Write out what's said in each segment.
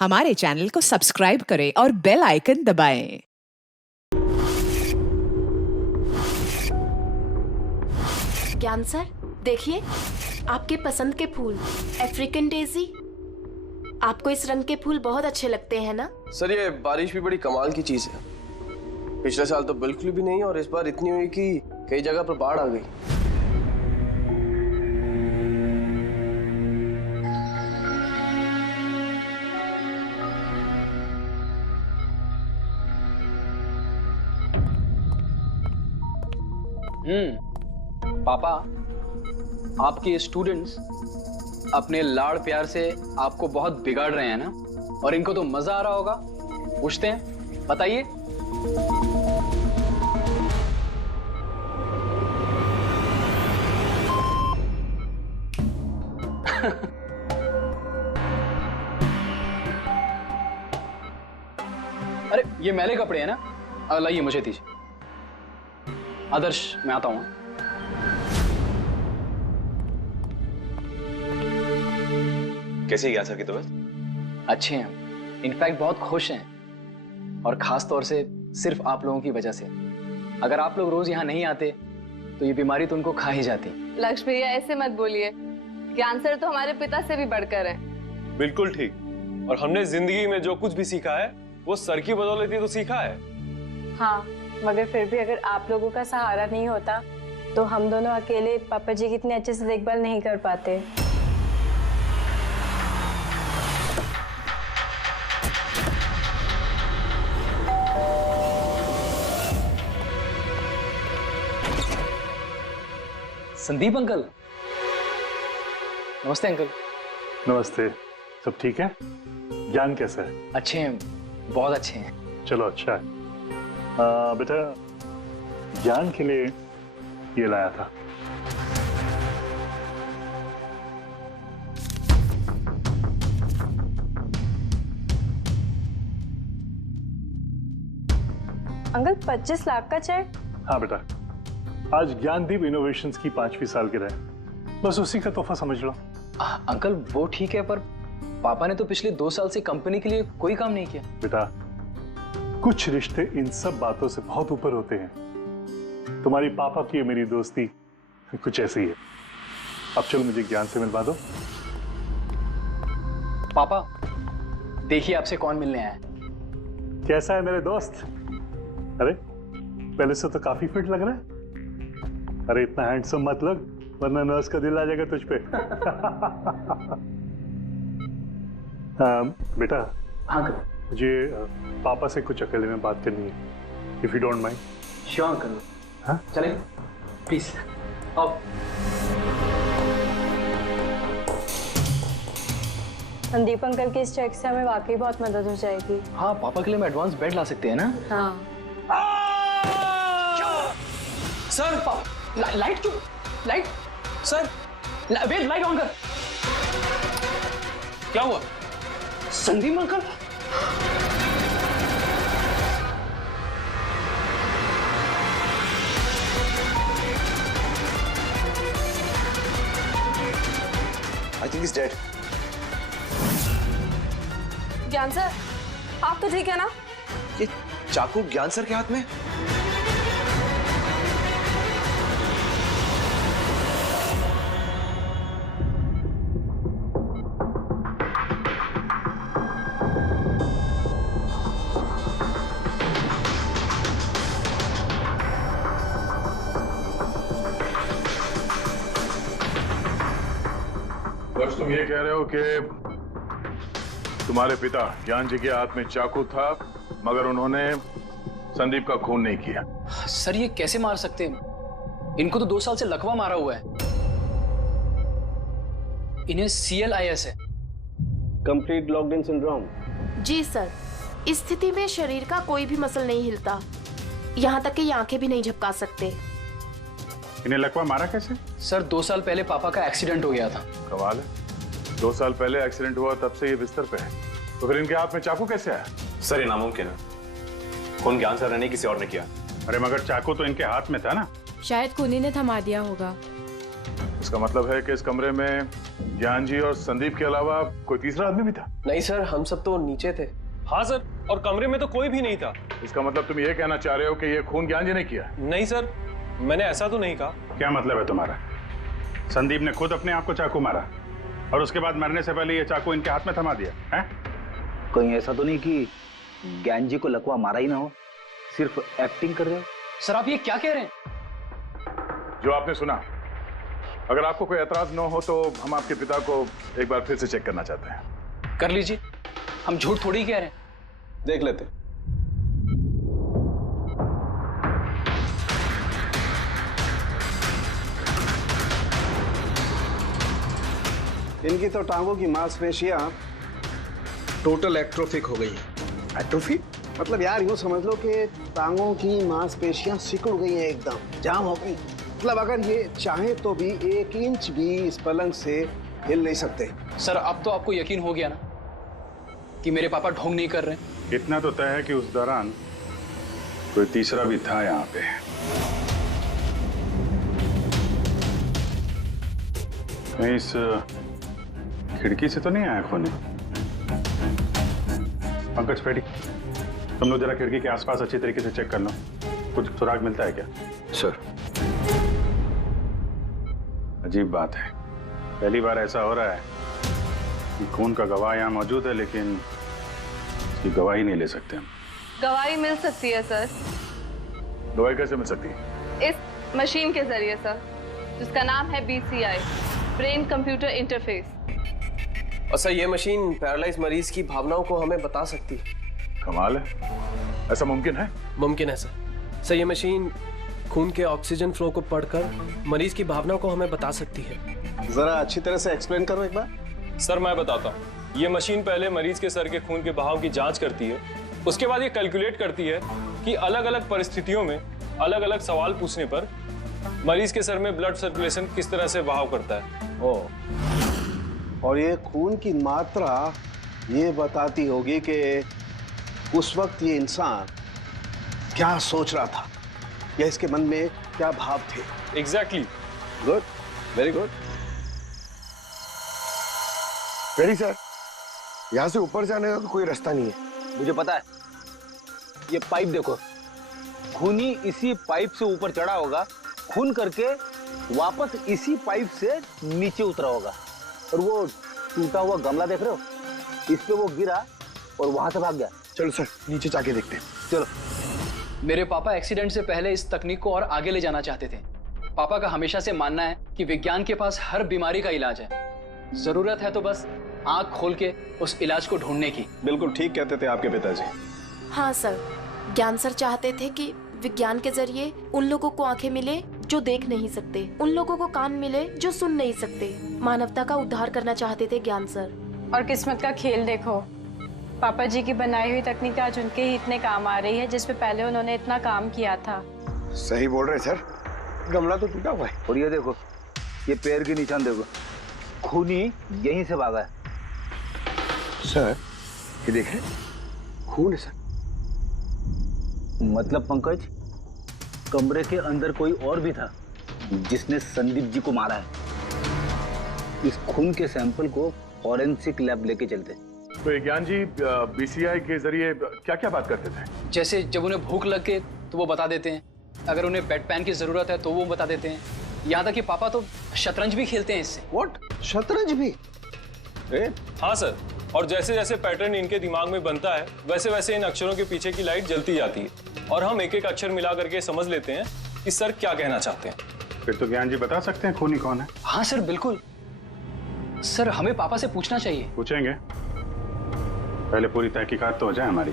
हमारे चैनल को सब्सक्राइब करें और बेल आइकन दबाएं। ज्ञान सर, देखिए आपके पसंद के फूल, अफ्रीकन डेजी। आपको इस रंग के फूल बहुत अच्छे लगते हैं ना? सर ये बारिश भी बड़ी कमाल की चीज है। पिछले साल तो बिल्कुल भी नहीं और इस बार इतनी हुई कि कई जगह पर बाढ़ आ गई। पापा, आपके स्टूडेंट्स अपने लाड़ प्यार से आपको बहुत बिगाड़ रहे हैं ना, और इनको तो मजा आ रहा होगा। पूछते हैं, बताइए। अरे ये मैले कपड़े हैं ना, लाइए मुझे दीजिए। आदर्श, मैं आता हूं। कैसी है ज्ञान सर की तबीयत? अच्छे हैं, इनफैक्ट बहुत खुश हैं, और खास तौर से सिर्फ आप लोगों की वजह से। अगर आप लोग रोज यहाँ नहीं आते तो ये बीमारी तो उनको खा ही जाती। लक्ष्मी भैया ऐसे मत बोलिए, ज्ञान सर तो हमारे पिता से भी बढ़कर हैं। बिल्कुल ठीक। और हमने जिंदगी में जो कुछ भी सीखा है वो सर की बदौलत ही तो सीखा है। हाँ, मगर फिर भी अगर आप लोगों का सहारा नहीं होता तो हम दोनों अकेले पापा जी की इतने अच्छे से देखभाल नहीं कर पाते। संदीप अंकल। नमस्ते अंकल। नमस्ते। सब ठीक है? ज्ञान कैसा है? अच्छे हैं, बहुत अच्छे हैं। चलो अच्छा है। बेटा, ज्ञान के लिए ये लाया था। अंकल 25 लाख का चेक? हाँ बेटा, आज ज्ञानदीप इनोवेशंस की 5वीं सालगिरह है, बस उसी का तोहफा समझ लो। अंकल वो ठीक है, पर पापा ने तो पिछले 2 साल से कंपनी के लिए कोई काम नहीं किया। बेटा, कुछ रिश्ते इन सब बातों से बहुत ऊपर होते हैं। तुम्हारी पापा की मेरी दोस्ती कुछ ऐसी है। अब चलो मुझे ज्ञान से मिलवा दो। पापा देखिए आपसे कौन मिलने आया है। कैसा है मेरे दोस्त? अरे पहले से तो काफी फिट लग रहा है। अरे इतना हैंडसम मत लग, वरना नर्स का दिल आ जाएगा तुझ पे। बेटा। हाँ अंकल। मुझे पापा से कुछ अकेले में बात करनी है, if you don't mind. Sure uncle. हाँ चलें प्लीज। आओ। संदीप अंकल के इस चेक से हमें वाकई बहुत मदद हो जाएगी। हाँ, पापा के लिए हम एडवांस बेड ला सकते हैं ना। हाँ। सर लाइट क्यों? Light sir, wait, light on कर। क्या हुआ? Sandeep uncle. I think is dead. Gyan sir, आप तो ठीक है ना? ये चाकू ज्ञान सर के हाथ में? बस तुम ये कह रहे हो कि तुम्हारे पिता ज्ञान जी के हाथ में चाकू था, मगर उन्होंने संदीप का खून नहीं किया। सर ये कैसे मार सकते हैं? इनको तो 2 साल से लकवा मारा हुआ है। इन्हें CLIS है, कंप्लीट लॉक्ड इन सिंड्रोम। जी सर, इस स्थिति में शरीर का कोई भी मसल नहीं हिलता, यहाँ तक कि आंखें भी नहीं झपका सकते। इन्हें लकवा मारा कैसे? सर 2 साल पहले पापा का एक्सीडेंट हो गया था। कमाल है, 2 साल पहले एक्सीडेंट हुआ तब से ये बिस्तर पे है, तो फिर इनके हाथ में चाकू कैसे आया? सर ये नामुमकिन है, खून ज्ञान सर ने किसी और ने किया। अरे मगर चाकू तो इनके हाथ में था ना। शायद खूनी ने थमा दिया होगा। इसका मतलब है कि इस कमरे में ज्ञान जी और संदीप के अलावा कोई तीसरा आदमी भी था? नहीं सर, हम सब तो नीचे थे। हाँ सर, और कमरे में तो कोई भी नहीं था। इसका मतलब तुम ये कहना चाह रहे हो कि ये खून ज्ञान जी ने किया? नहीं सर, मैंने ऐसा तो नहीं कहा। क्या मतलब है तुम्हारा? संदीप ने खुद अपने आप को चाकू मारा और उसके बाद मरने से पहले ये चाकू इनके हाथ में थमा दिया है? कहीं ऐसा तो नहीं कि ज्ञान जी को लकवा मारा ही ना हो, सिर्फ एक्टिंग कर रहे हो? सर आप ये क्या कह रहे हैं? जो आपने सुना, अगर आपको कोई एतराज न हो तो हम आपके पिता को एक बार फिर से चेक करना चाहते हैं। कर लीजिए, हम झूठ थोड़ी कह रहे हैं। देख लेते। इनकी तो टांगों की मांसपेशियां टोटल एट्रोफिक हो गई हैं। एट्रोफिक मतलब यार यूं समझ लो कि टांगों की मांसपेशियां सिकुड़ गई हैं, एकदम जाम हो गई। मतलब अगर ये चाहे तो भी 1 इंच भी इस पलंग से हिल नहीं सकते। सर अब तो आपको यकीन हो गया ना कि मेरे पापा ढोंग नहीं कर रहे? इतना तो तय है कि उस दौरान कोई तीसरा भी था यहाँ पे। कहीं इस खिड़की से तो नहीं आया खून? पंकज पेटी, तुम लोग जरा खिड़की के आसपास अच्छी तरीके से चेक कर लो, कुछ सुराग मिलता है क्या? सर अजीब बात है, पहली बार ऐसा हो रहा है कि खून का गवाह यहाँ मौजूद है लेकिन इसकी गवाही नहीं ले सकते हम। गवाही मिल सकती है सर। गवाही कैसे मिल सकती है? इस मशीन के जरिए सर, जिसका नाम है BCI, ब्रेन कंप्यूटर इंटरफेस। और सर ये मशीन पैरालाइज मरीज की भावनाओं को हमें बता सकती है। कमाल है, ऐसा मुमकिन है? मुमकिन है सर। सर ये मशीन खून के ऑक्सीजन फ्लो को पढ़कर मरीज की भावनाओं को हमें बता सकती है। जरा अच्छी तरह से एक्सप्लेन करो एक बार। सर मैं बताता हूँ। ये मशीन पहले मरीज के सर के खून के बहाव की जांच करती है, उसके बाद ये कैलकुलेट करती है कि अलग अलग परिस्थितियों में अलग अलग सवाल पूछने पर मरीज के सर में ब्लड सर्कुलेशन किस तरह से बहाव करता है। और ये खून की मात्रा ये बताती होगी कि उस वक्त ये इंसान क्या सोच रहा था या इसके मन में क्या भाव थे। Exactly. Good, very good. Perry sir, यहाँ से ऊपर जाने का तो कोई रास्ता नहीं है। मुझे पता है, ये पाइप देखो, खूनी इसी पाइप से ऊपर चढ़ा होगा, खून करके वापस इसी पाइप से नीचे उतरा होगा। और वो टूटा हुआ गमला देख रहे हो, इस पे वो गिरा और वहां से भाग गया। चलो सर नीचे जाके देखते हैं। चलो। मेरे पापा एक्सीडेंट से पहले इस तकनीक को और आगे ले जाना चाहते थे। पापा का हमेशा से मानना है कि विज्ञान के पास हर बीमारी का इलाज है, जरूरत है तो बस आंख खोल के उस इलाज को ढूंढने की। बिल्कुल ठीक कहते थे आपके पिताजी। हाँ सर, ज्ञान सर चाहते थे कि विज्ञान के जरिए उन लोगों को आंखें मिले जो देख नहीं सकते, उन लोगों को कान मिले जो सुन नहीं सकते। मानवता का उद्धार करना चाहते थे ज्ञान सर। और किस्मत का खेल देखो, पापा जी की बनाई हुई तकनीक आज उनके ही इतने काम आ रही है जिसपे पहले उन्होंने इतना काम किया था। सही बोल रहे सर, गमला तो टूटा हुआ है। और ये देखो, ये पैर के निशान देखो, खूनी यहीं से भागा है। सर ये देखें, खून है सर। मतलब पंकज, कमरे के अंदर कोई और भी था जिसने संदीप जी को मारा है। इस खून के सैंपल को फॉरेंसिक लैब लेके चलते। तो ज्ञान जी BCI के जरिए क्या क्या बात करते थे? जैसे जब उन्हें भूख लग गए तो वो बता देते हैं, अगर उन्हें बेड पैन की जरूरत है तो वो बता देते हैं। यहाँ तक कि पापा तो शतरंज भी खेलते हैं इससे। व्हाट? शतरंज भी? हाँ सर, और जैसे जैसे पैटर्न इनके दिमाग में बनता है वैसे वैसे इन अक्षरों के पीछे की लाइट जलती जाती है और हम एक एक अक्षर मिला करके समझ लेते हैं कि सर क्या कहना चाहते हैं। फिर तो ज्ञान जी बता सकते हैं खूनी कौन है? हाँ सर बिल्कुल। सर हमें पापा से पूछना चाहिए। पूछेंगे, पहले पूरी तहकीकात तो हो जाए हमारी।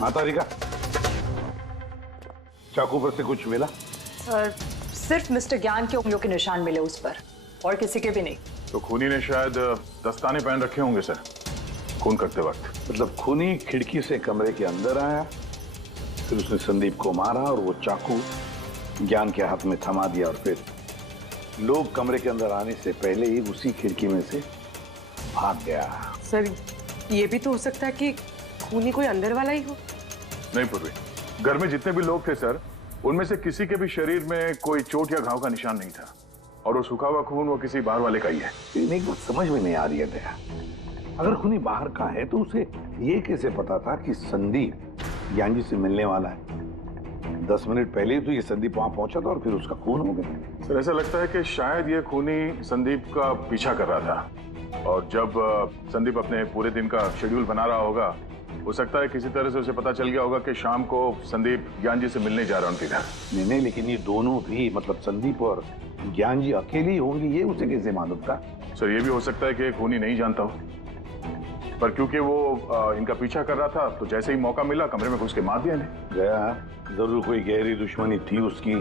माता रिका, चाकू पर से कुछ मिला? सर सिर्फ मिस्टर ज्ञान के उंगलियों के निशान मिले उस पर, और किसी के भी नहीं। तो खूनी ने शायद दस्ताने पहन रखे होंगे सर खून करते वक्त। मतलब खूनी खिड़की से कमरे के अंदर आया, फिर उसने संदीप को मारा और वो चाकू ज्ञान के हाथ में थमा दिया और फिर लोग कमरे के अंदर आने से पहले ही उसी खिड़की में से भाग गया। सर ये भी तो हो सकता है कि खूनी कोई अंदर वाला ही हो। नहीं पूर्वी, घर में जितने भी लोग थे सर, उनमें से किसी के भी शरीर में कोई चोट या घाव का निशान नहीं था, और वो सूखा हुआ खून वो किसी बाहर वाले का ही है। एक बात समझ में नहीं आ रही है दया, अगर खूनी बाहर का है तो उसे ये कैसे पता था कि संदीप ज्ञान जी से मिलने वाला है? 10 मिनट पहले ही तो ये संदीप वहां पहुंचा था और फिर उसका खून हो गया। सर ऐसा लगता है कि शायद ये खूनी संदीप का पीछा कर रहा था, और जब संदीप अपने पूरे दिन का शेड्यूल बना रहा होगा, हो सकता है किसी तरह से उसे पता चल गया होगा कि शाम को संदीप ज्ञान जी से मिलने जा रहा है उनके घर। नहीं, लेकिन ये दोनों भी, मतलब संदीप और ज्ञान जी अकेले ही होंगे, ये उसे कैसे मालूम था? सर ये भी हो सकता है कि खूनी नहीं जानता हो, पर क्योंकि वो इनका पीछा कर रहा था तो जैसे ही मौका मिला कमरे में घुस के मार दिया इन्हें। गया जरूर कोई गहरी दुश्मनी थी उसकी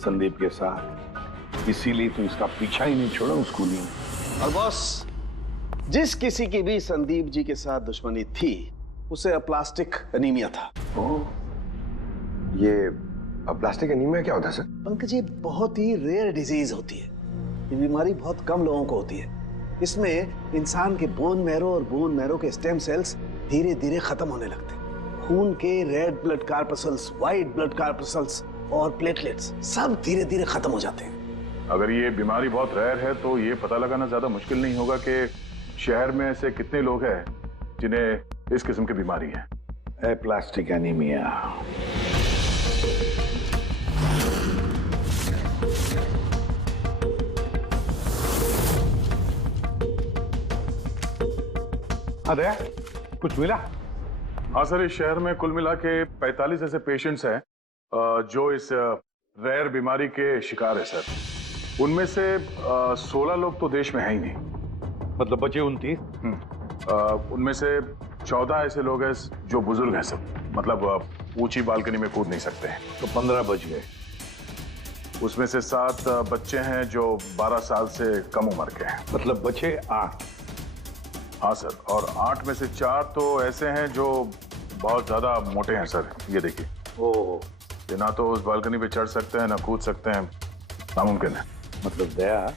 संदीप के साथ, इसीलिए तो इसका पीछा ही नहीं छोड़ा उस खूनी ने। और बॉस, जिस किसी की भी संदीप जी के साथ दुश्मनी थी उसे अप्लास्टिक एनीमिया था। ये प्लास्टिक एनीमिया क्या होता है सर? पंकज, ये बहुत ही रेयर डिजीज होती है। ये बीमारी बहुत कम लोगों को होती है। इसमें इंसान के बोन मैरो और बोन मैरो के स्टेम सेल्स धीरे धीरे खत्म होने लगते हैं। खून के red blood corpuscles, white blood corpuscles और प्लेटलेट्स सब धीरे धीरे खत्म हो जाते हैं। अगर ये बीमारी बहुत रेयर है तो ये पता लगाना ज्यादा मुश्किल नहीं होगा कि शहर में ऐसे कितने लोग हैं जिन्हें इस किस्म की बीमारी है। Aplastic anaemia. अरे कुछ मिला? हाँ सर, इस शहर में कुल मिला के 45 ऐसे पेशेंट्स हैं जो इस रेयर बीमारी के शिकार है सर। उनमें से 16 लोग तो देश में है ही नहीं, मतलब बचे 29। उनमें से 14 ऐसे लोग हैं जो बुजुर्ग हैं सर, मतलब ऊंची बालकनी में कूद नहीं सकते हैं। तो 15 बच गए। उसमें से 7 बच्चे हैं जो 12 साल से कम उम्र के हैं, मतलब बचे 8। हाँ सर, और 8 में से 4 तो ऐसे हैं जो बहुत ज्यादा मोटे हैं सर। ये देखिए, ये ना तो उस बालकनी पे चढ़ सकते हैं ना कूद सकते हैं, नामुमकिन है। मतलब दया,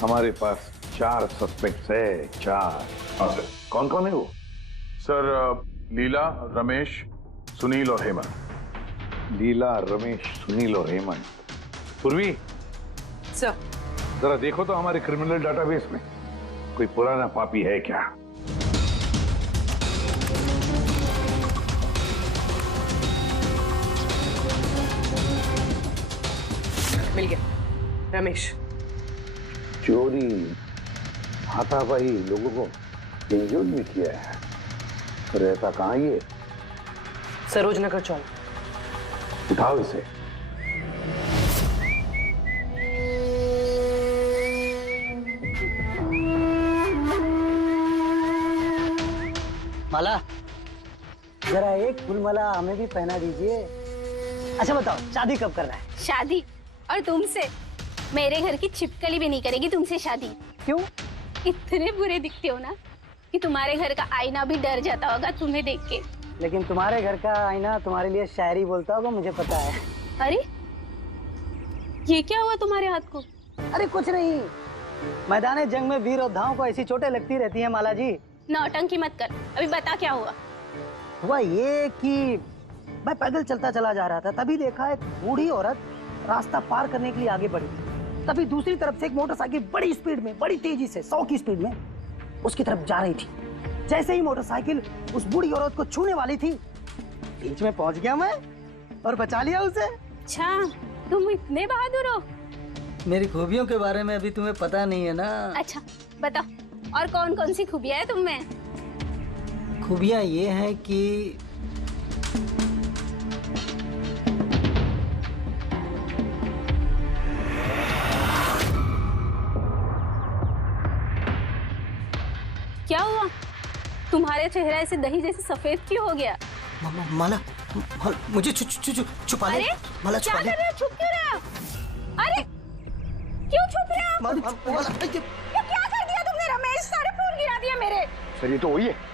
हमारे पास 4 सस्पेक्ट्स है। 4? हाँ सर। कौन कौन है वो? सर लीला, रमेश, सुनील और हेमंत। लीला, रमेश, सुनील और हेमंत। पूर्वी सर, जरा देखो तो हमारे क्रिमिनल डाटाबेस में कोई पुराना पापी है क्या? मिल गया, रमेश। चोरी, हाथापाई, लोगों को इंजर्ड भी किया है। रहता कहाँ ये? सरोज नगर चौक। उठाओ इसे। माला, जरा एक फूल माला हमें भी पहना दीजिए। अच्छा बताओ, शादी कब करना है? शादी? और तुमसे? मेरे घर की छिपकली भी नहीं करेगी तुमसे शादी। क्यों? इतने बुरे दिखते हो ना कि तुम्हारे घर का आईना भी डर जाता होगा तुम्हें देख के। लेकिन तुम्हारे घर का आईना तुम्हारे लिए शायरी बोलता होगा, मुझे पता है। अरे ये क्या हुआ तुम्हारे हाथ को? अरे कुछ नहीं, मैदान जंग में वीर योद्धाओं को ऐसी चोटें लगती रहती हैं माला जी। नौटंकी मत कर, अभी बता क्या हुआ। हुआ ये कि मैं पैदल चलता चला जा रहा था, तभी देखा एक बूढ़ी औरत रास्ता पार करने के लिए आगे बढ़ी। तभी दूसरी तरफ से एक मोटरसाइकिल बड़ी स्पीड में, बड़ी तेजी से 100 की स्पीड में उसकी तरफ जा रही थी। जैसे ही मोटरसाइकिल उस बूढ़ी औरत को छूने वाली थी, बीच में पहुंच गया मैं और बचा लिया उसे। अच्छा, तुम इतने बहादुर हो। मेरी खूबियों के बारे में अभी तुम्हें पता नहीं है ना। अच्छा बताओ, और कौन कौन सी खूबियां है तुम में? खूबियां ये हैं कि क्या हुआ? तुम्हारे चेहरा ऐसे दही जैसे सफेद क्यों हो गया? माला, मुझे छुपा ले। अरे माला, क्या कर रहे हो? छुप क्यों रहे हो? अरे क्यों छुप रहे हो? ये क्या कर दिया तुमने रमेश? सारे फूल गिरा दिया मेरे। सर ये तो वही है।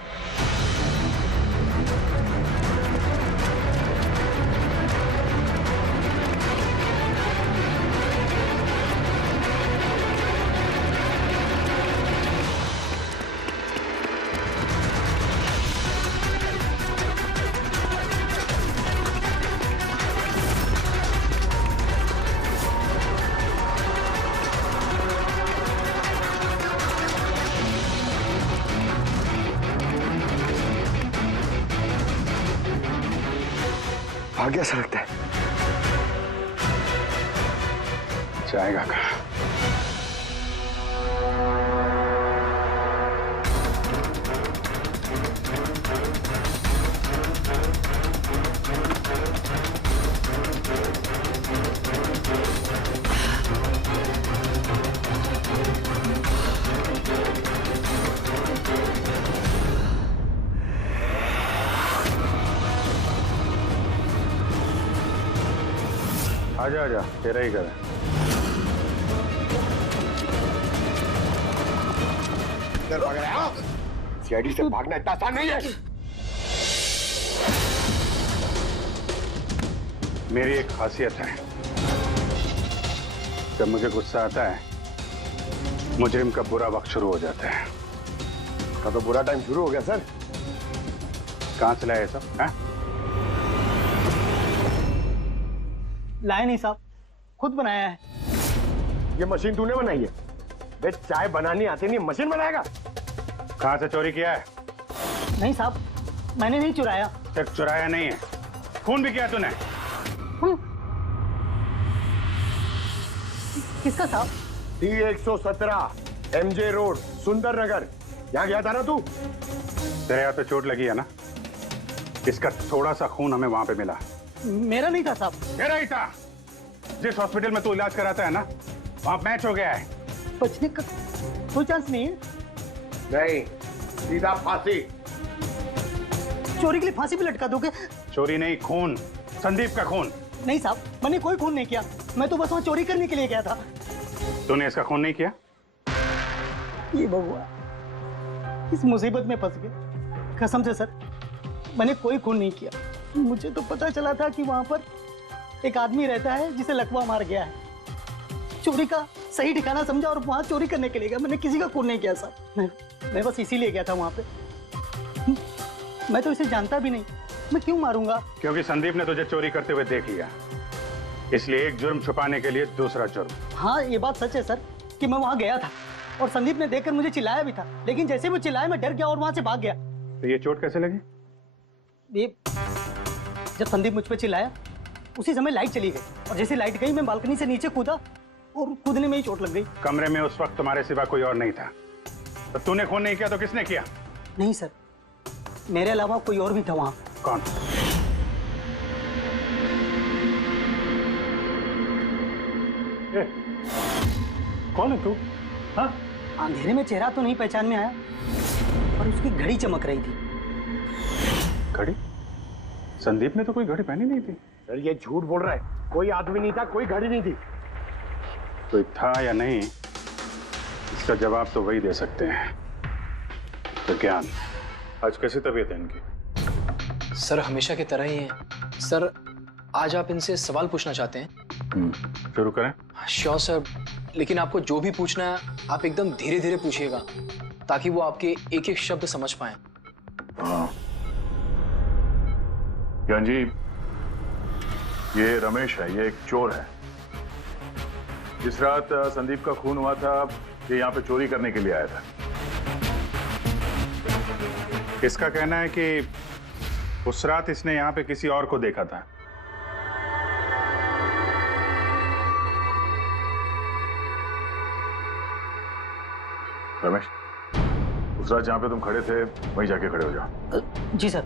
भाग गया सा लगता है। जाएगा कहाँ? आजा आजा, तेरा ही घर है। भाग रहा है? सीआईडी से भागना इतना आसान नहीं है। मेरी एक खासियत है, जब मुझे गुस्सा आता है मुजरिम का बुरा वक्त शुरू हो जाता है। का तो बुरा टाइम शुरू हो गया सर। कहाँ से लाया सब? हाँ? लाए नहीं साहब, खुद बनाया है। ये मशीन तूने बनाई है? बे चाय बनानी आती नहीं, मशीन बनाएगा? कहाँ से चोरी किया है? नहीं साहब, मैंने नहीं चुराया। सिर्फ चुराया नहीं है, खून भी किया तूने। किसका साहब? D117 MJ रोड सुंदर नगर, यहाँ गया था ना तू? तेरे हाथ पे चोट लगी है ना, इसका थोड़ा सा खून हमें वहां पे मिला। मेरा नहीं था साहब। तेरा ही था। जिस हॉस्पिटल में तू इलाज कराता है ना, वहां मैच हो गया है। बचने का कोई चांस नहीं है। नहीं, सीधा फांसी। चोरी के लिए फांसी भी लटका दोगे? चोरी नहीं, खून, संदीप का खून। नहीं साहब, मैंने कोई खून नहीं किया, मैं तो बस वहां चोरी करने के लिए गया था। तूने इसका खून नहीं किया? ये भगवान, इस मुसीबत में फंस गए। कसम से सर, मैंने कोई खून नहीं किया। मुझे तो पता चला था कि वहां पर एक आदमी रहता है जिसे लकवा मार गया है। चोरी का सही ठिकाना समझा और वहां चोरी करने के लिए गया। मैंने किसी का खून नहीं किया साहब, मैं बस इसीलिए गया था वहां पे। मैं तो इसे जानता भी नहीं, मैं क्यों मारूंगा? क्योंकि संदीप ने तुझे चोरी करते हुए देख लिया, इसलिए एक जुर्म छुपाने के लिए दूसरा जुर्म। हाँ, ये बात सच है सर कि मैं वहां गया था और संदीप ने देखकर मुझे चिल्लाया भी था, लेकिन जैसे वो चिल्लाया मैं डर गया और वहां से भाग गया। तो ये चोट कैसे लगी? ये जब संदीप मुझ पर चिल्लाया उसी समय लाइट चली गई और जैसे लाइट गई मैं बालकनी से नीचे कूदा और कूदने में ही चोट लग गई। कमरे में उस वक्त तुम्हारे सिवा कोई और नहीं था, तो तूने खून नहीं किया तो किसने किया? नहीं सर, मेरे अलावा कोई और भी था वहां। कौन? कौन है तू? हाँ? अंधेरे में चेहरा तो नहीं पहचान में आया, पर उसकी घड़ी चमक रही थी। घड़ी? संदीप ने तो कोई घड़ी पहनी नहीं थी। सर ये झूठ बोल रहा है, कोई आदमी नहीं था, कोई घड़ी नहीं थी। कोई था या नहीं, इसका जवाब तो वही दे सकते हैं। तो ज्ञान, आज कैसी तबीयत है इनकी? सर हमेशा की तरह ही है। सर आज आप इनसे सवाल पूछना चाहते हैं? शुरू करें? श्योर सर, लेकिन आपको जो भी पूछना है आप एकदम धीरे धीरे पूछिएगा ताकि वो आपके एक एक शब्द समझ पाए। हाँ। ज्ञान जी, ये रमेश है, ये एक चोर है। जिस रात संदीप का खून हुआ था, ये यहाँ पे चोरी करने के लिए आया था। इसका कहना है कि उस रात इसने यहाँ पे किसी और को देखा था। रमेश, उस रात जहाँ पे तुम खड़े थे वहीं जाके खड़े हो जाओ। जी सर।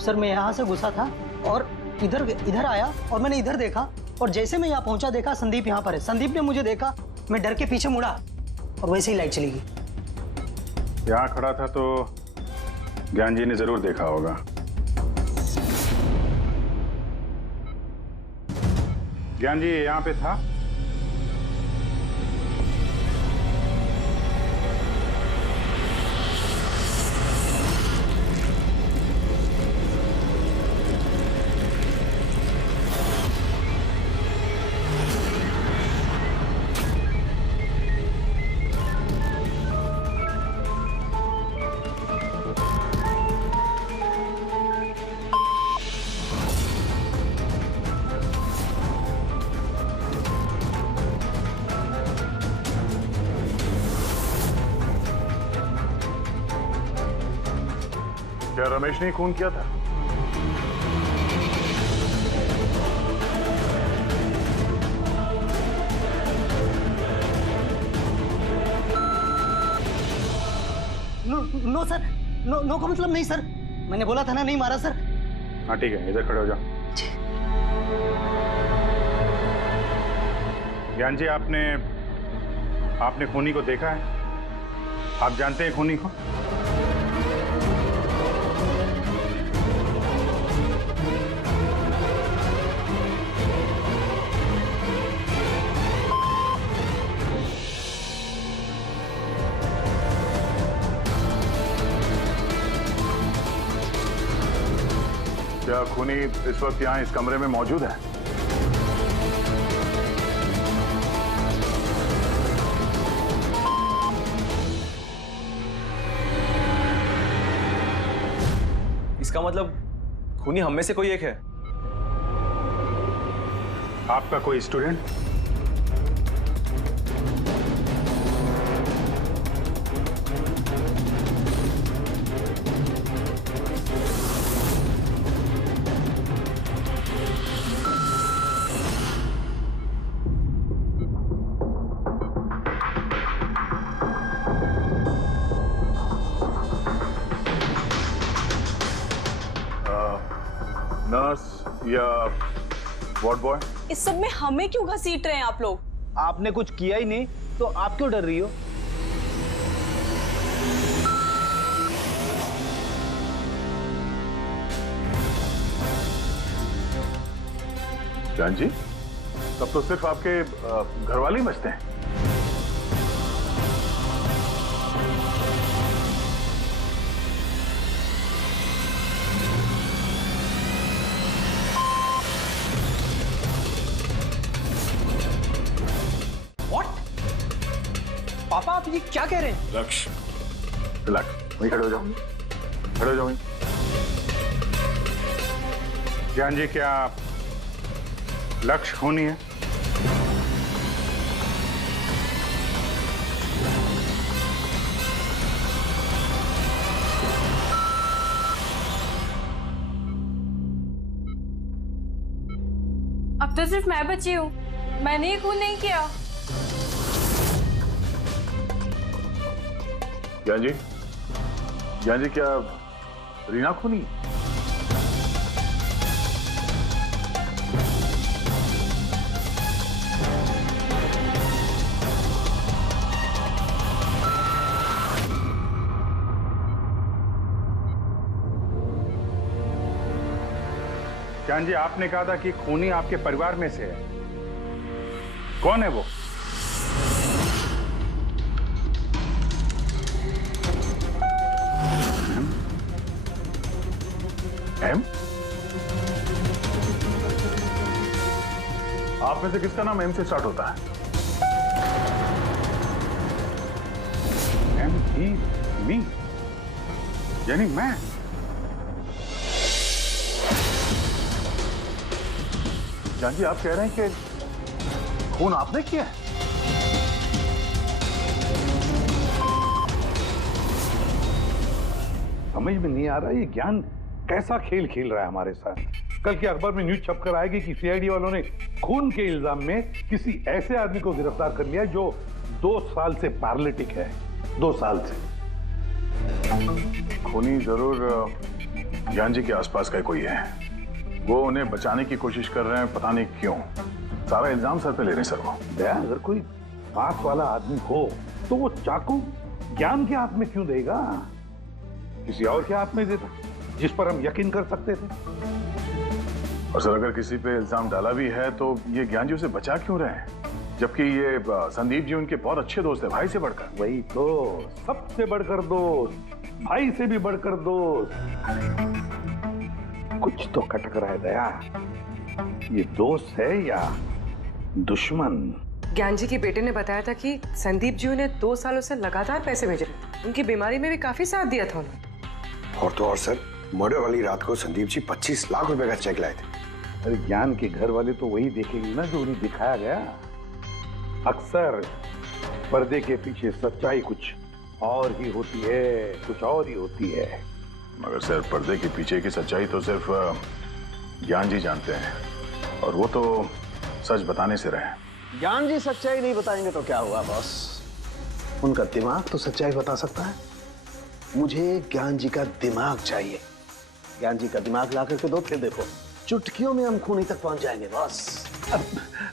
सर मैं यहाँ से घुसा था और इधर आया और मैंने इधर देखा और जैसे मैं यहाँ पहुंचा देखा संदीप यहाँ पर है। संदीप ने मुझे देखा, मैं डर के पीछे मुड़ा और वैसे ही लाइट चली गई। यहाँ खड़ा था तो ज्ञान जी ने जरूर देखा होगा। ज्ञान जी यहाँ पे था? क्या रमेश ने खून किया था? सर, नो का मतलब नहीं सर, मैंने बोला था ना नहीं मारा सर। हाँ ठीक है, इधर खड़े हो जाओ। ज्ञान जी, आपने खूनी को देखा है? आप जानते हैं खूनी को? क्या खूनी इस वक्त यहाँ इस कमरे में मौजूद है? इसका मतलब खूनी हम में से कोई एक है। आपका कोई स्टूडेंट? नर्स या वार्ड बॉय? इस सब में हमें क्यों घसीट रहे हैं आप लोग? आपने कुछ किया ही नहीं तो आप क्यों डर रही हो? जान जी, तब तो सिर्फ आपके घर वाले ही बचते हैं। पापा आप ये क्या कह रहे हैं? लक्ष्य, रिलैक्स, वहीं खड़े हो जाओ, खड़े हो जाओ वहीं। ज्ञान जी, क्या लक्ष्य खूनी है? अब तो सिर्फ मैं बची हूँ, मैंने ये खून नहीं किया। ज्ञान जी, क्या रीना खूनी? ज्ञान जी, आपने कहा था कि खूनी आपके परिवार में से है। कौन है वो? एम? आप में से किसका नाम एम से स्टार्ट होता है? एम ही मी, यानी मैं। जान जी, आप कह रहे हैं कि खून आपने किया है? समझ में नहीं आ रहा ये ज्ञान कैसा खेल खेल रहा है हमारे साथ। कल के अखबार में न्यूज छपकर आएगी कि सीआईडी वालों ने खून के इल्जाम में किसी ऐसे आदमी को गिरफ्तार कर लिया जो 2 साल से पैरालिटिक है। 2 साल से। खूनी जरूर ज्ञान जी के आसपास का कोई है। वो उन्हें बचाने की कोशिश कर रहे हैं, पता नहीं क्यों। सारा इल्जाम सर पे ले रहे हैं सर वो। दया, अगर कोई पास वाला आदमी हो तो वो चाकू ज्ञान के हाथ में क्यों देगा? किसी और के हाथ में देता जिस पर हम यकीन कर सकते थे। और सर, अगर किसी पे इल्जाम डाला भी है तो ये ज्ञान जी उसे बचा क्यों रहे हैं? जबकि ये संदीप जी उनके बहुत अच्छे दोस्त है, भाई से बढ़कर। वही तो, सबसे बढ़कर दोस्त, भाई से भी बढ़कर दोस्त। कुछ तो खटक रहा है दया। ये दोस्त है या दुश्मन? ज्ञान जी के बेटे ने बताया था कि संदीप जी उन्हें 2 सालों से लगातार पैसे भेज रहे थे। उनकी बीमारी में भी काफी साथ दिया था उन्होंने। और तो और सर, मर्डर वाली रात को संदीप जी 25 लाख रुपए का चेक लाए थे। अरे ज्ञान के घर वाले तो वही देखेंगे ना जो उन्हें दिखाया गया। अक्सर पर्दे के पीछे सच्चाई कुछ और ही होती है, कुछ और ही होती है। मगर सर, पर्दे के पीछे की सच्चाई तो सिर्फ ज्ञान जी जानते हैं, और वो तो सच बताने से रहे। ज्ञान जी सच्चाई नहीं बताएंगे तो क्या हुआ बॉस? उनका दिमाग तो सच्चाई बता सकता है। मुझे ज्ञान जी का दिमाग चाहिए। ज्ञान जी का दिमाग ला करके दो, फिर देखो चुटकियों में हम खूनी तक पहुंच जाएंगे बस।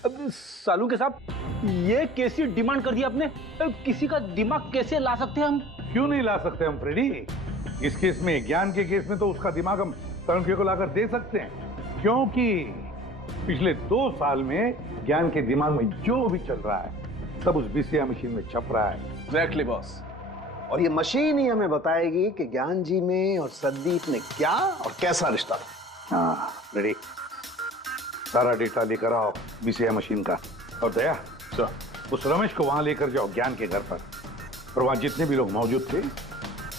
अब सालू के साहब, ये कैसी डिमांड कर दी आपने? किसी का दिमाग कैसे ला सकते हैं हम? क्यों नहीं ला सकते हम फ्रेडी? इस केस में, ज्ञान के केस में तो उसका दिमाग हम तरुण को लाकर दे सकते हैं, क्योंकि पिछले 2 साल में ज्ञान के दिमाग में जो भी चल रहा है सब उस बीसीआई मशीन में छप रहा है। Exactly boss. और ये मशीन ही हमें बताएगी कि ज्ञान जी में और संदीप में क्या और कैसा रिश्ता था। हाँ रेडी, सारा डेटा लेकर आओ बीसीआई मशीन का। और दया सर, उस रमेश को वहां लेकर जाओ ज्ञान के घर पर, और वहां जितने भी लोग मौजूद थे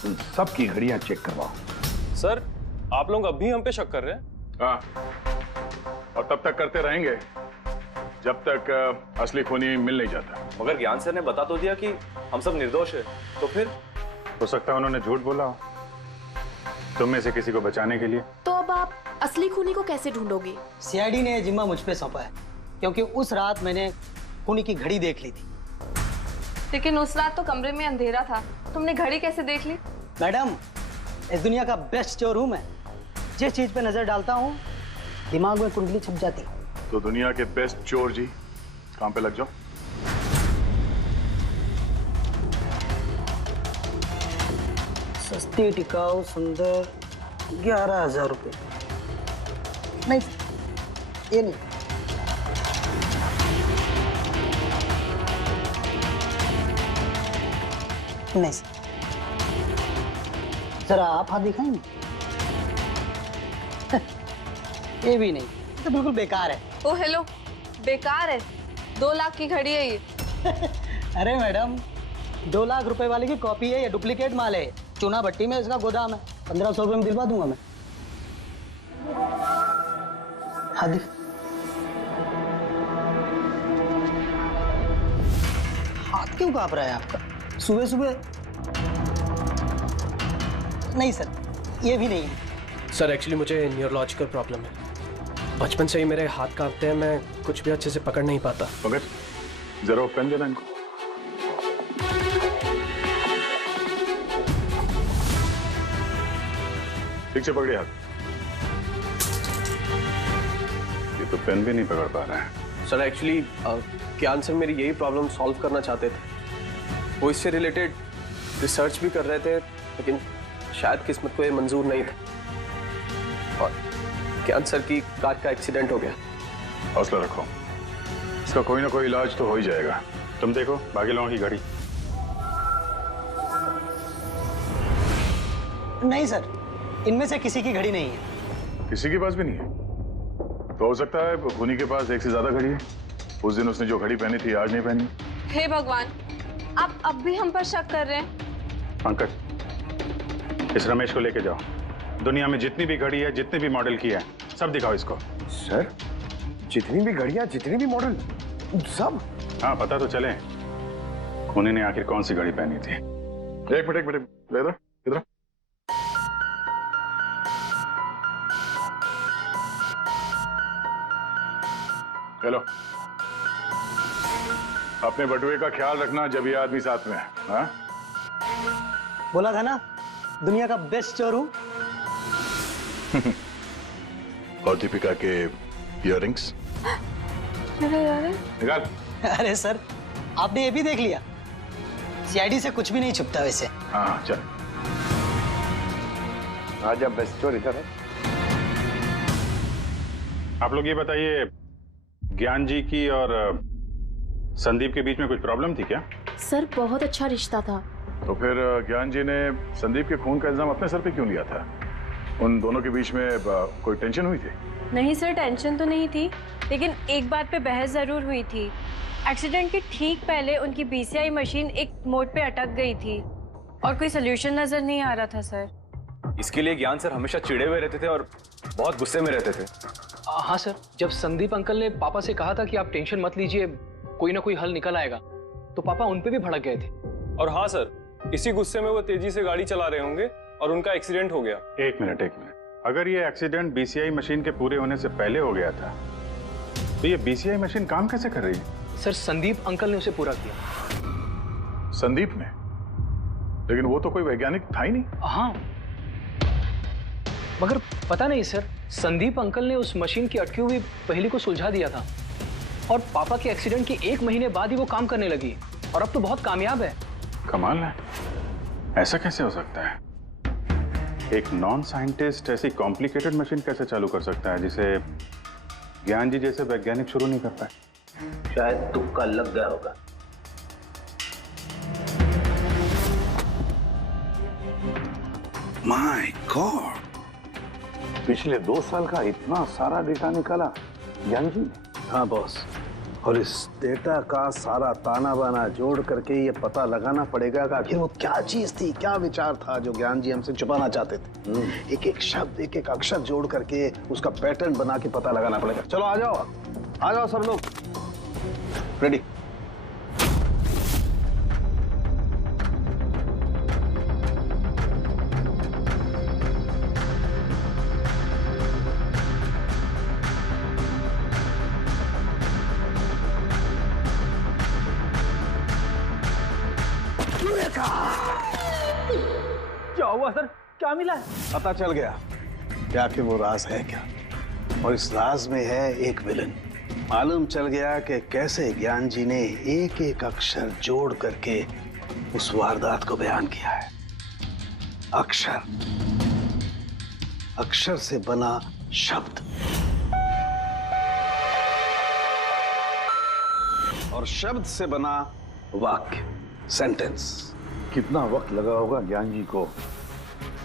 उन सबकी घड़ियां चेक करवाओ। सर, आप लोग अब भी हम पे शक कर रहे हैं? हाँ, और तब तक करते रहेंगे जब तक असली खूनी मिल नहीं जाता। मगर ज्ञान सर ने बता तो दिया कि हम सब निर्दोष है, तो फिर? हो सकता है उन्होंने झूठ बोला हो तुम में से किसी को बचाने के लिए। तो अब आप असली खूनी को कैसे ढूंढोगे? सीआईडी ने जिम्मा मुझ पे सौंपा है, क्योंकि उस रात मैंने खूनी की घड़ी देख ली थी। लेकिन उस रात तो कमरे में अंधेरा था, तुमने घड़ी कैसे देख ली? मैडम, इस दुनिया का बेस्ट चोर हूं मैं। जिस चीज पे नजर डालता हूं दिमाग में कुंडली छप जाती। तो दुनिया के बेस्ट चोर जी, काम पे लग जाओ। सस्ती टिकाऊ सुंदर 11,000 रुपए। नहीं, ये नहीं। नहीं जरा आप हाथ दिखाएंगे? ये भी नहीं, तो बिल्कुल बेकार है। ओ हेलो, बेकार है? 2 लाख की घड़ी है ये। अरे मैडम, 2 लाख रुपए वाले की कॉपी है, ये डुप्लीकेट माल है। चूना भट्टी में इसका गोदाम है, 1500 रुपए में दिलवा दूंगा मैं। हाथ दिख। हाथ क्यों कांप रहा है आपका सुबह सुबह? नहीं सर, ये भी नहीं है। सर एक्चुअली मुझे न्यूरोलॉजिकल प्रॉब्लम है, बचपन से ही मेरे हाथ कांपते हैं, मैं कुछ भी अच्छे से पकड़ नहीं पाता। मगर जरा पेन देना इनको। ठीक से पकड़िए हाथ। ये तो पेन भी नहीं पकड़ पा रहा है। सर एक्चुअली ज्ञान सर मेरी यही प्रॉब्लम सॉल्व करना चाहते थे। वो इससे रिलेटेड रिसर्च भी कर रहे थे, लेकिन शायद किस्मत को ये मंजूर नहीं था और ज्ञान सर की कार का एक्सीडेंट हो गया। हौसला रखो, इसका कोई ना कोई इलाज तो हो ही जाएगा। तुम देखो बाकी लोगों की घड़ी। नहीं सर, इनमें से किसी की घड़ी नहीं है। किसी के पास भी नहीं है? तो हो सकता है खूनी के पास एक से ज्यादा घड़ी है। उस दिन उसने जो घड़ी पहनी थी आज नहीं पहनी। हे भगवान, आप अब भी हम पर शक कर रहे हैं? पंकज, इस रमेश को लेके जाओ। दुनिया में जितनी भी घड़ी है, जितनी भी मॉडल की है, सब दिखाओ इसको। सर, जितनी भी घड़ियां, जितनी भी मॉडल, सब? हाँ, पता तो चले खूनी ने आखिर कौन सी घड़ी पहनी थी। एक मिनट इधर इधर। हेलो, अपने बटुए का ख्याल रखना जब ये आदमी साथ में है। हाँ? बोला था ना, दुनिया का बेस्ट चोर हूं। और दीपिका के इयररिंग्स निकाल। अरे सर, आपने ये भी देख लिया? सीआईडी से कुछ भी नहीं छुपता वैसे। हाँ चल। आज अब बेस्ट चोर इधर है। आप लोग ये बताइए, ज्ञान जी की और संदीप के बीच में कुछ प्रॉब्लम थी क्या? सर बहुत अच्छा रिश्ता था। तो फिर ज्ञान जी ने संदीप के खून का इल्जाम अपने सर पे क्यों लिया था? उन दोनों के बीच में कोई टेंशन हुई थी? नहीं सर, टेंशन तो नहीं थी, लेकिन एक बात पे बहस जरूर हुई थी। एक्सीडेंट के ठीक पहले उनकी बीसीआई मशीन एक मोड़ पे अटक गई थी और कोई सोल्यूशन नजर नहीं आ रहा था सर। इसके लिए ज्ञान सर हमेशा चिढ़े हुए रहते थे और बहुत गुस्से में रहते थे। हाँ सर, जब संदीप अंकल ने पापा से कहा था कि आप टेंशन मत लीजिए, कोई ना कोई हल निकल आएगा, तो पापा उन पे भी भड़क गए थे। और हाँ सर, इसी गुस्से में वो तेजी से गाड़ी चला रहे होंगे और उनका एक्सीडेंट हो गया। एक मिनट, अगर ये एक्सीडेंट बीसीआई मशीन के पूरे होने से पहले हो गया था, तो ये बीसीआई मशीन काम कैसे कर रही है? सर, संदीप अंकल ने उसे पूरा किया। संदीप ने? लेकिन वो तो कोई वैज्ञानिक था ही नहीं। हाँ, मगर पता नहीं सर, संदीप अंकल ने उस मशीन की अटकी हुई पहेली को सुलझा दिया था और पापा के एक्सीडेंट के 1 महीने बाद ही वो काम करने लगी और अब तो बहुत कामयाब है। कमाल है, ऐसा कैसे हो सकता है? एक नॉन साइंटिस्ट ऐसी कॉम्प्लिकेटेड मशीन कैसे चालू कर सकता है जिसे ज्ञान जी जैसे वैज्ञानिक शुरू नहीं कर पाए? शायद तुक्का लग गया होगा। माय गॉड, पिछले 2 साल का इतना सारा डेटा निकाला ज्ञान जी ने। हाँ बॉस, और इस डेटा का सारा ताना बाना जोड़ करके ये पता लगाना पड़ेगा कि आखिर वो क्या चीज थी, क्या विचार था जो ज्ञान जी हमसे छुपाना चाहते थे। एक एक शब्द, एक एक अक्षर जोड़ करके उसका पैटर्न बना के पता लगाना पड़ेगा। चलो आ जाओ सब लोग, रेडी। क्या हुआ सर, क्या मिला? पता चल गया कि आखिर वो राज है क्या, और इस राज में है एक विलन। मालूम चल गया कि कैसे ज्ञान जी ने एक एक अक्षर जोड़ करके उस वारदात को बयान किया है। अक्षर से बना शब्द और शब्द से बना वाक्य, सेंटेंस। कितना वक्त लगा होगा ज्ञान जी को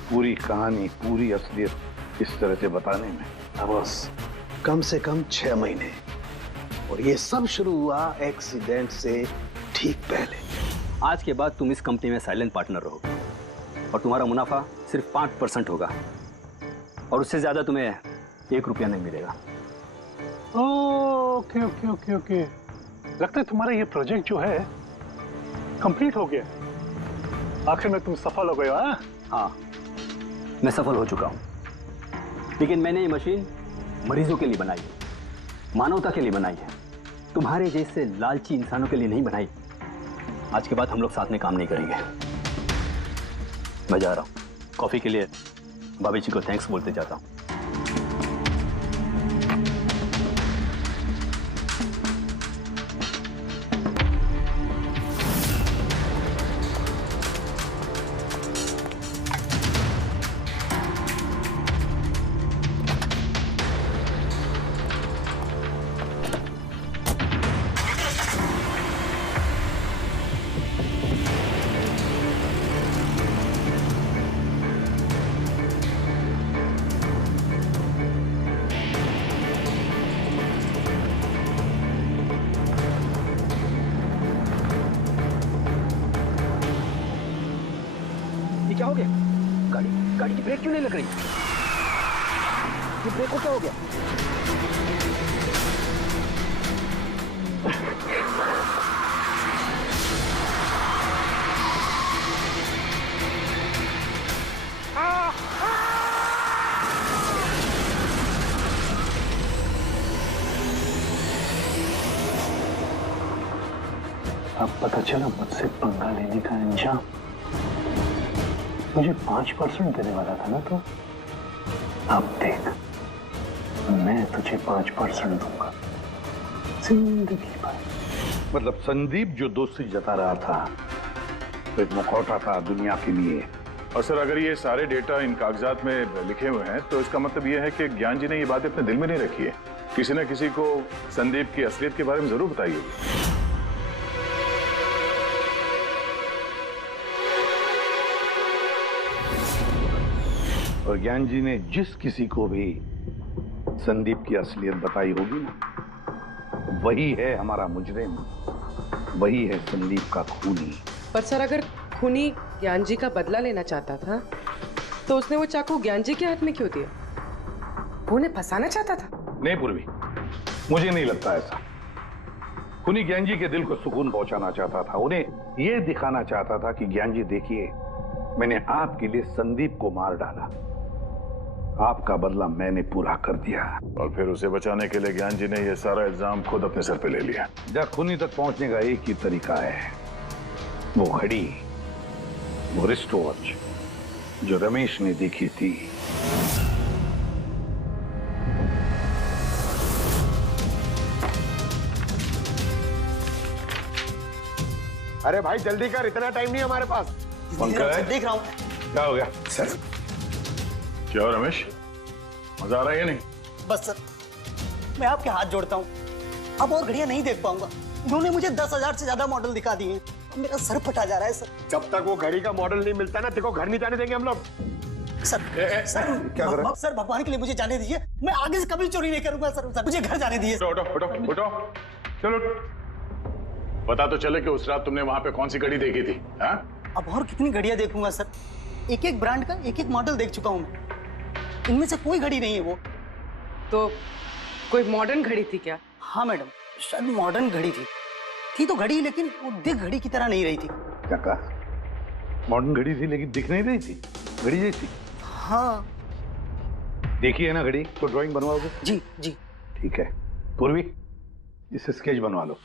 पूरी कहानी, पूरी असलियत इस तरह से बताने में? बस कम से कम 6 महीने, और ये सब शुरू हुआ एक्सीडेंट से ठीक पहले। आज के बाद तुम इस कंपनी में साइलेंट पार्टनर रहोगे और तुम्हारा मुनाफा सिर्फ 5% होगा और उससे ज्यादा तुम्हें 1 रुपया नहीं मिलेगा। ओके ओके ओके ओके, लगता है तुम्हारा ये प्रोजेक्ट जो है कंप्लीट हो गया। आखिर में तुम सफल हो गए हो। हाँ, मैं सफल हो चुका हूँ, लेकिन मैंने ये मशीन मरीजों के लिए बनाई है, मानवता के लिए बनाई है, तुम्हारे जैसे लालची इंसानों के लिए नहीं बनाई। आज के बाद हम लोग साथ में काम नहीं करेंगे। मैं जा रहा हूँ, कॉफी के लिए भाभी जी को थैंक्स बोलते जाता हूँ। क्या हो गया? गाड़ी की ब्रेक क्यों नहीं लग रही? ये ब्रेक को क्या हो गया? अब पता चला मुझसे पंगा लेने का अंजाम। मुझे 5% देने वाला था ना, तो अब देख, मैं तुझे 5% दूंगा जिंदगी भर। मतलब संदीप जो दोस्ती जता रहा था तो एक मुखौटा था दुनिया के लिए। और सर, अगर ये सारे डेटा इन कागजात में लिखे हुए हैं तो इसका मतलब ये है कि ज्ञान जी ने ये बात अपने दिल में नहीं रखी है। किसी न किसी को संदीप की असलियत के बारे में जरूर बताई होगी। और ज्ञान जी ने जिस किसी को भी संदीप की असलियत बताई होगी ना, वही है हमारा मुजरिम, वही है संदीप का खूनी। पर सर, अगर खूनी ज्ञान जी का बदला लेना चाहता था तो उसने वो चाकू ज्ञान जी के हाथ में क्यों दिया? वो उन्हें फंसाना चाहता था? नहीं पूर्वी, मुझे नहीं लगता ऐसा। खूनी ज्ञान जी के दिल को सुकून पहुंचाना चाहता था, उन्हें यह दिखाना चाहता था कि ज्ञान जी देखिए, मैंने आपके लिए संदीप को मार डाला, आपका बदला मैंने पूरा कर दिया। और फिर उसे बचाने के लिए ज्ञान जी ने यह सारा इल्जाम खुद अपने सर पे ले लिया। जब खूनी तक पहुंचने का एक ही तरीका है, वो घड़ी वो रिस्ट वॉच जो रमेश ने देखी थी। अरे भाई जल्दी कर, इतना टाइम नहीं हमारे पास। पंकज, देख रहा हूँ क्या हो गया सर? क्या हो रमेश, मजा आ रहा है या नहीं? बस सर, मैं आपके हाथ जोड़ता हूँ, अब और घड़ियां नहीं देख पाऊंगा। इन्होंने मुझे 10,000 से ज्यादा मॉडल दिखा दिए हैं, मेरा सर फटा जा रहा है सर। जब तक वो घड़ी का मॉडल नहीं मिलता ना, देखो घर नहीं जाने देंगे हम लोग। सर सर क्या कर रहा है? सर भगवान के लिए मुझे जाने दीजिए, मैं आगे से कभी चोरी नहीं करूंगा सर। सर मुझे घर जाने दीजिए। उठो उठो उठो उठो, चलो पता तो चले कि उस रात तुमने वहां पे कौन सी घड़ी देखी थी? हाँ? अब और कितनी घड़ियां देखूंगा सर, एक एक ब्रांड का एक एक मॉडल देख चुका हूँ मैं, इनमें से कोई घड़ी नहीं है वो। तो कोई मॉडर्न घड़ी थी क्या? हाँ मैडम, शायद मॉडर्न घड़ी थी तो घड़ी, लेकिन वो दिख घड़ी की तरह नहीं रही थी। क्या कहा? मॉडर्न घड़ी थी लेकिन दिख नहीं रही थी, घड़ी जैसी? हाँ। देखी है ना घड़ी, तो ड्राइंग बनवाओगे? जी जी। ठीक है पूर्वी, इसे स्केच बनवा लो।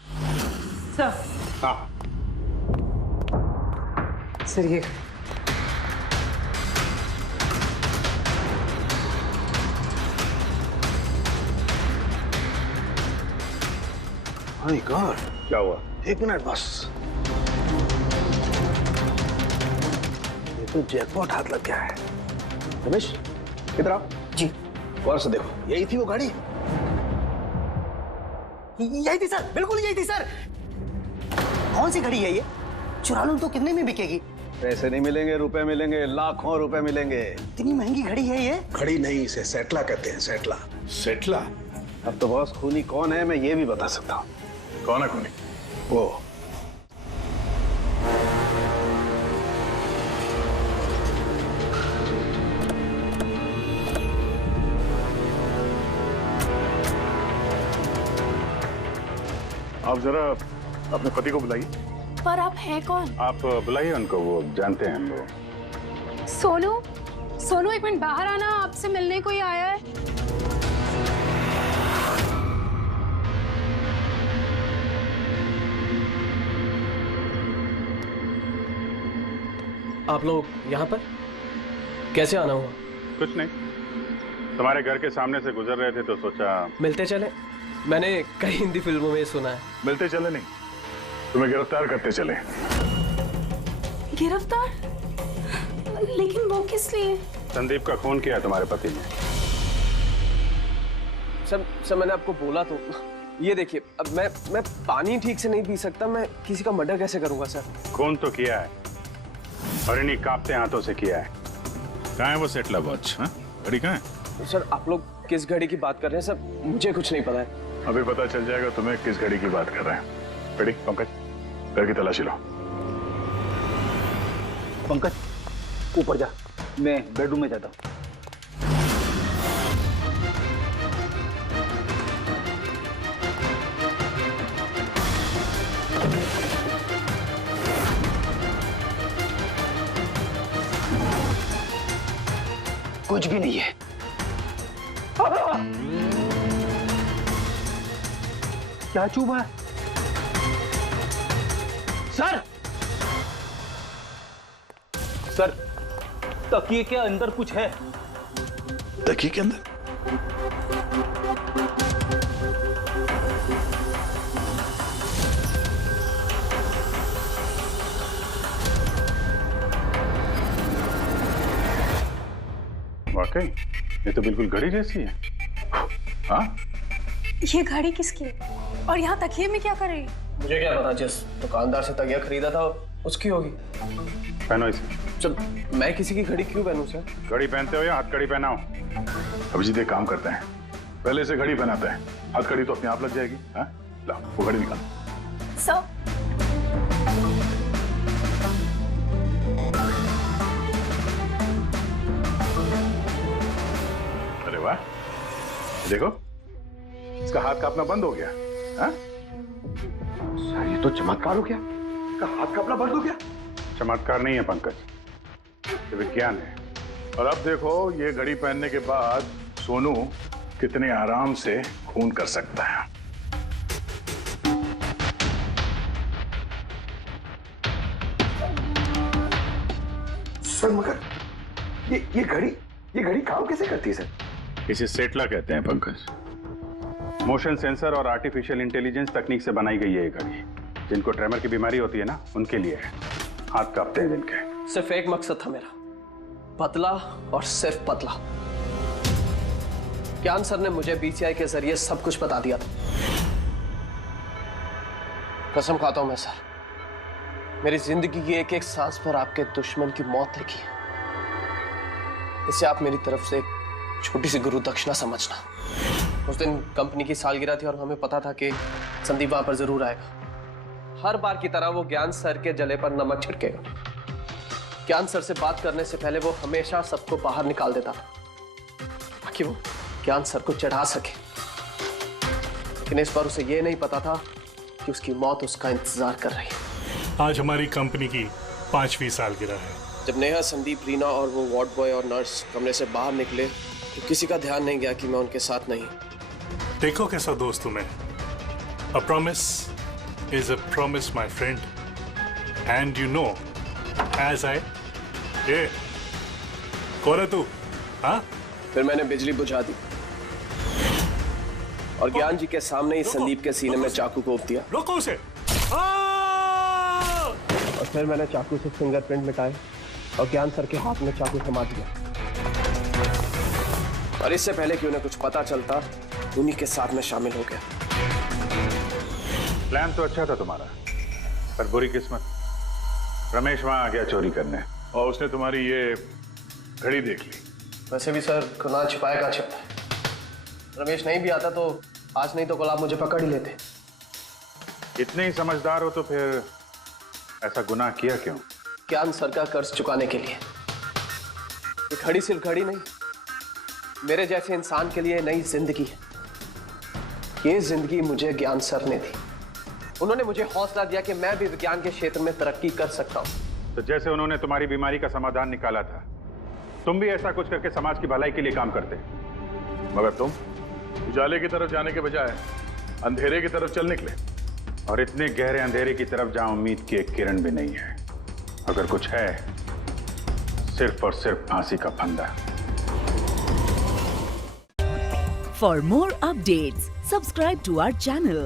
सर। हाँ सर ये माय गॉड, क्या हुआ? एक मिनट बस, ये तो जैकपॉट हाथ लग गया है। रमेश इधर आओ। जी। गौर से देखो, यही थी वो गाड़ी? यही थी सर, बिल्कुल यही थी सर। कौन सी घड़ी है ये? चुरा लूं तो कितने में बिकेगी? पैसे नहीं मिलेंगे, रुपए मिलेंगे, लाखों रुपए मिलेंगे। इतनी महंगी घड़ी है ये? घड़ी नहीं, इसे सेटला कहते हैं, सेटला। सेटला? अब तो बॉस खूनी कौन है मैं ये भी बता सकता हूँ। कौन है खूनी? वो आप जरा अपने पति को बुलाइए। पर आप हैं कौन? आप बुलाइए उनको, वो जानते हैं वो। सोनू, सोनू एक मिनट बाहर आना, आपसे मिलने कोई आया है। आप लोग यहाँ पर कैसे आना हुआ? कुछ नहीं, तुम्हारे घर के सामने से गुजर रहे थे तो सोचा मिलते चले। मैंने कई हिंदी फिल्मों में सुना है। मिलते चले नहीं, तुम्हें गिरफ्तार करते चले। गिरफ्तार? लेकिन वो किस लिए? संदीप का खून किया तुम्हारे पति ने। सर मैंने आपको बोला तो, ये देखिए, अब मैं पानी ठीक से नहीं पी सकता, मैं किसी का मर्डर कैसे करूंगा सर? खून तो किया है और इन्हीं कांपते हाथों से किया है। कहाँ है वो सेटला वॉच? घड़ी कहाँ है? सर आप लोग किस घड़ी की बात कर रहे हैं सर? मुझे कुछ नहीं पता है। अभी पता चल जाएगा तुम्हें किस घड़ी की बात कर रहे हैं। घड़ी, पंकज घर की तलाशी लो। पंकज ऊपर जा, मैं बेडरूम में जाता हूँ। कुछ भी नहीं है। क्या चूबा है? सर, सर तकिए के अंदर कुछ है। तकिए के अंदर? वाकई ये तो बिल्कुल घड़ी जैसी है। हाँ, ये घड़ी किसकी है? और यहाँ तकिए में क्या कर रही? मुझे क्या पता, जिस दुकानदार से तकिया खरीदा था उसकी होगी। पहनो इसे। चल, मैं किसी की घड़ी क्यों पहनूं सर? घड़ी पहनते हो या हाथ कड़ी पहनाओ? अभिजीत एक काम करते हैं, पहले से घड़ी पहनाते हैं, हाथ कड़ी तो अपने आप लग जाएगी। हाँ, ला वो घड़ी निकाल। सर अरे वाह, देखो इसका हाथ कांपना बंद हो गया। हाँ? सर ये तो चमत्कार हो गया, इसका हाथ कांपना बंद हो गया। चमत्कार नहीं है पंकज, ये विज्ञान है। और अब देखो ये घड़ी पहनने के बाद सोनू कितने आराम से खून कर सकता है। सर मगर ये घड़ी काम कैसे करती है सर? इसे सेटला कहते हैं पंकज। मोशन सेंसर और आर्टिफिशियल इंटेलिजेंस तकनीक से बनाई गई है ये घड़ी। जिनको ट्रेमर की बीमारी होती है ना, उनके लिए है। हाथ कांपते हैं जिनके। सिर्फ एक मकसद था मेरा, पतला और सिर्फ पतला। ज्ञान सर ने मुझे बीसीआई के जरिए सब कुछ बता दिया था। कसम खाता हूं मैं सर, मेरी जिंदगी की एक एक सांस पर आपके दुश्मन की मौत लिखी है। इसे आप मेरी तरफ से एक छोटी सी गुरु दक्षिणा समझना। उस दिन कंपनी की सालगिरह थी और हमें पता था कि संदीप वहां पर जरूर आएगा। हर बार की तरह वो ज्ञान सर के जले पर नमक छिड़केगा। ज्ञान सर से बात करने से पहले वो हमेशा सबको बाहर निकाल देता था ताकि वो ज्ञान सर को चढ़ा सके। लेकिन इस बार उसे ये नहीं पता था कि उसकी मौत उसका इंतजार कर रही है। आज हमारी कंपनी की 5वीं सालगिरह है। जब नेहा, संदीप, रीना और वो वार्ड बॉय और नर्स कमरे से बाहर निकले तो किसी का ध्यान नहीं गया कि मैं उनके साथ नहीं। देखो कैसा दोस्त हूं मैं। A promise is a promise, my friend. And you know, as I... ये कौन है तू? हाँ? फिर मैंने बिजली बुझा दी और ज्ञान जी के सामने ही संदीप के सीने में चाकू को उप दिया। रोको उसे! और फिर मैंने चाकू से फिंगरप्रिंट मिटाए और ज्ञान सर के हाथ में चाकू थमा दिया। और इससे पहले कि उन्हें कुछ पता चलता, उन्हीं के साथ में शामिल हो गया। प्लान तो अच्छा था तुम्हारा, पर बुरी किस्मत, रमेश वहां आ गया चोरी करने और उसने तुम्हारी ये घड़ी देख ली। वैसे भी सर, गुनाह छिपाए का छिपता है। रमेश नहीं भी आता तो आज नहीं तो कल आप मुझे पकड़ ही लेते। इतने ही समझदार हो तो फिर ऐसा गुनाह किया क्यों? ज्ञान सर का कर्ज चुकाने के लिए। ये घड़ी सिर्फ घड़ी नहीं, मेरे जैसे इंसान के लिए नई जिंदगी है। ये जिंदगी मुझे ज्ञान सर ने दी। उन्होंने मुझे हौसला दिया कि मैं भी विज्ञान के क्षेत्र में तरक्की कर सकता हूं। तो जैसे उन्होंने तुम्हारी बीमारी का समाधान निकाला था, तुम भी ऐसा कुछ करके समाज की भलाई के लिए काम करते। मगर तुम उजाले की तरफ जाने के बजाय अंधेरे की तरफ चल निकले, और इतने गहरे अंधेरे की तरफ जहां उम्मीद की एक किरण भी नहीं है। अगर कुछ है, सिर्फ और सिर्फ फांसी का फंदा। For more updates, subscribe to our channel,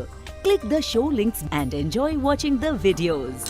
click the show links and enjoy watching the videos.